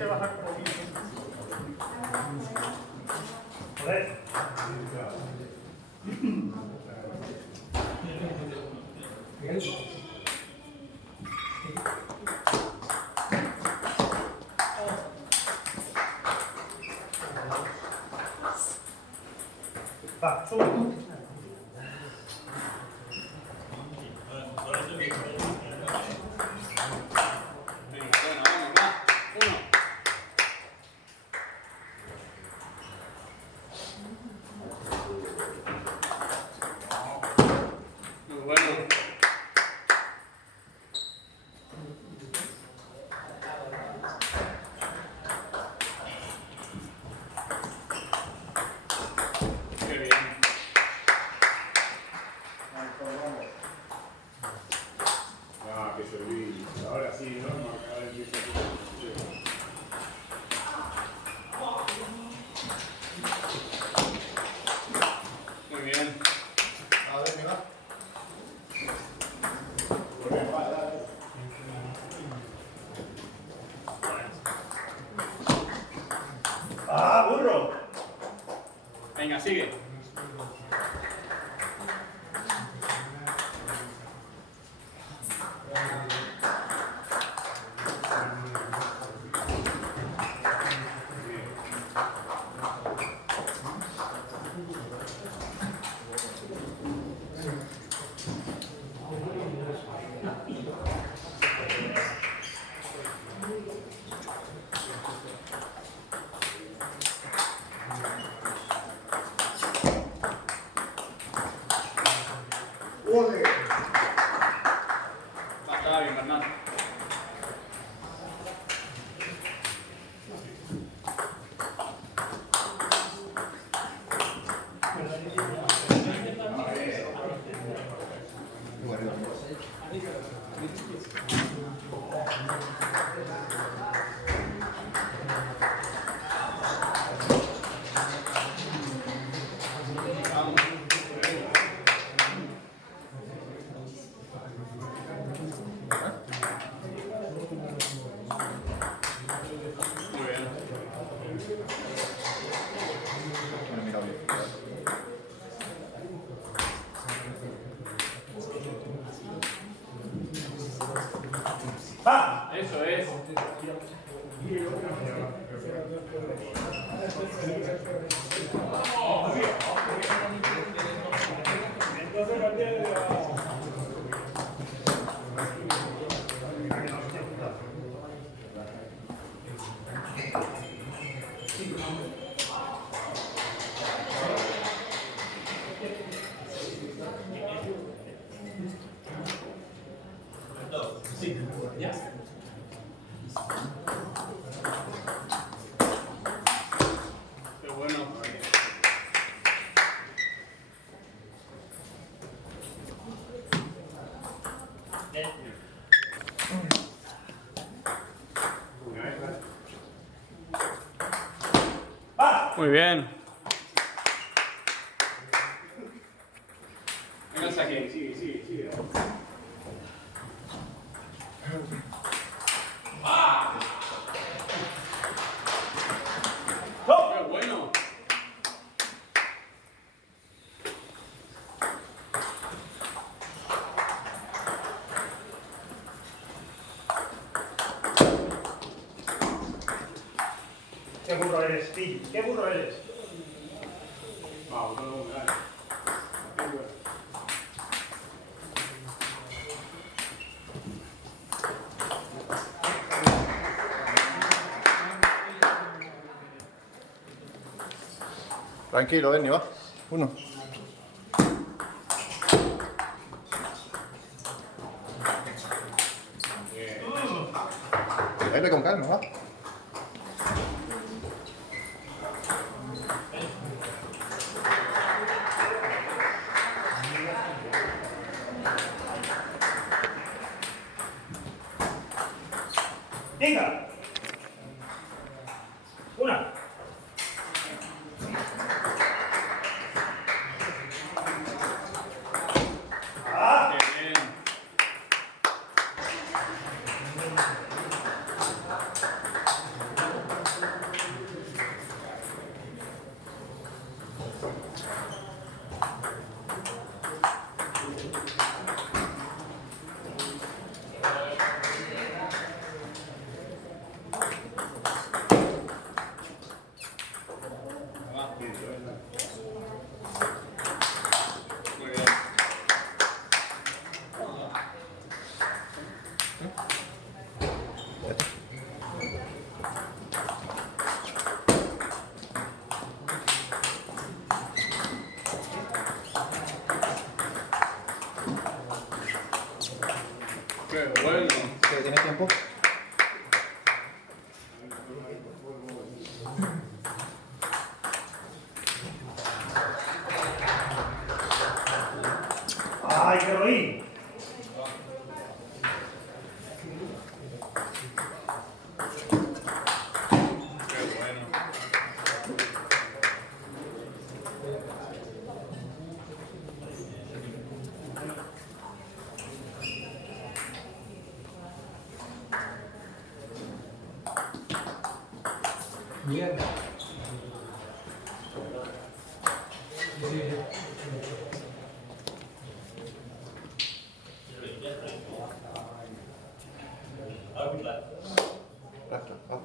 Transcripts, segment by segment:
que bajar un poquito. Joder. Va, sube. Ahora sí, ¿no? Muy bien. A ver, venga. ¡Ah, burro! Venga, sigue. ¡Ole! Está bien, Fernando. ¡Va! Eso es. Qué bueno. ¡Va! Muy bien. Venga, aquí. Sigue. ¡No! Qué bueno. ¡Qué burro eres, Pi! ¡Qué burro eres! Vamos, dale. Tranquilo, Denny, va. Uno. Vete con calma, va. ¡Venga! ¡Una! ¡Ah! Qué bien. campo. ¡Ay, qué roí! Mierda. Recto, va.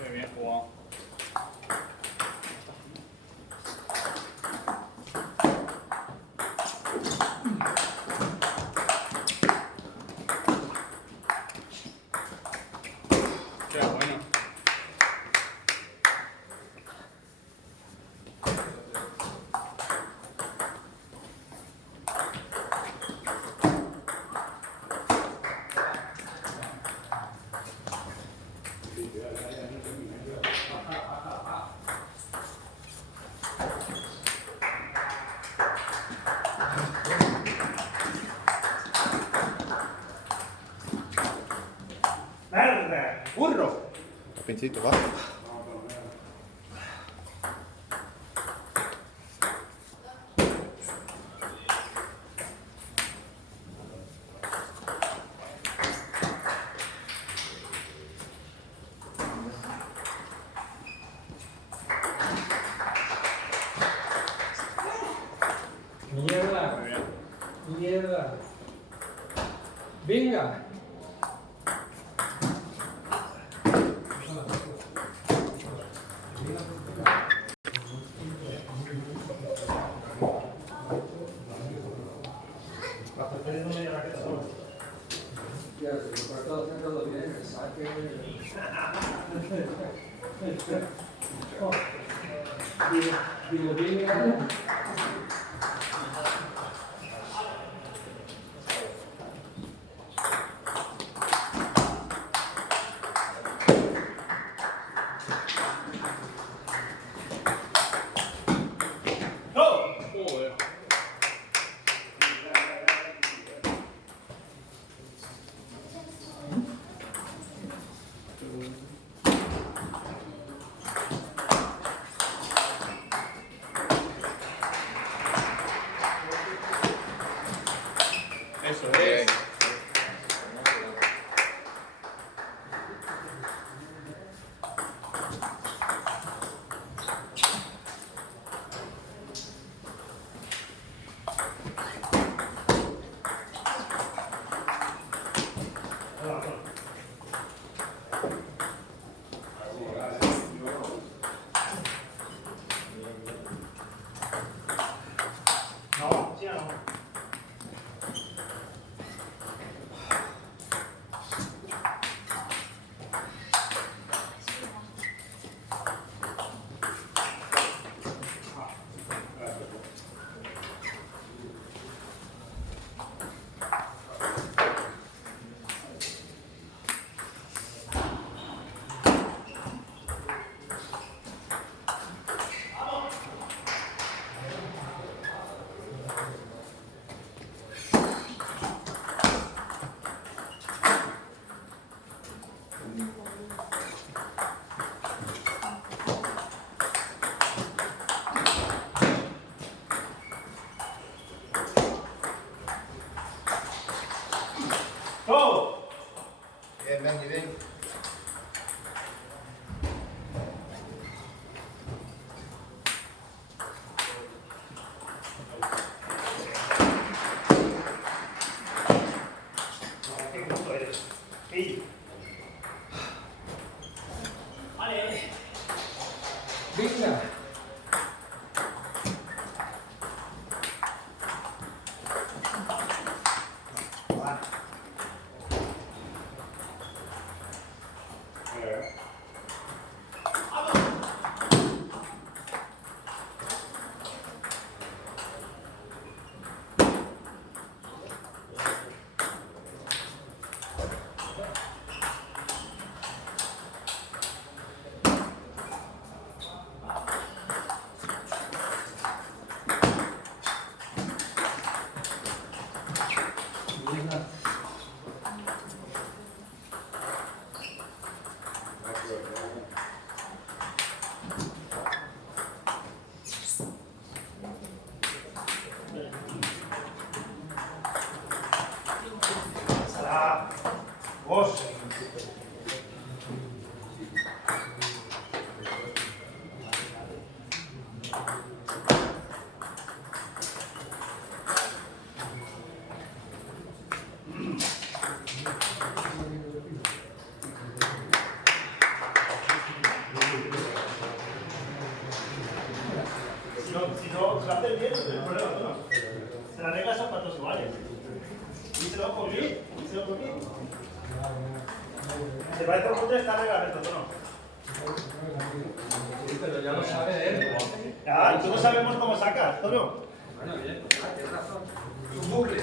Muy bien jugado. Qué bueno. ¡Merda! ¡Burro! Pincito, va. Mierda. Muy bien. Mierda. Venga. Ya, se lo cortó haciéndolo bien, el saque. Digo, venga. ¡Oh! Joder. Eso es. No, sí o no. ¡Oh! Bien, Benji, bien. ¡Qué bruto eres! ¡Ey! Venga. Salah. Vos. Si no, se la hace bien, no tiene problema, ¿no? Se la negas a patos iguales. Díselo por mí, díselo por mí. ¿Te parece por punto está regalando, no? Sí, pero ya lo sabe él. Ya, todos sabemos cómo sacas, ¿no? Bueno, bien, tienes razón. Un bucle.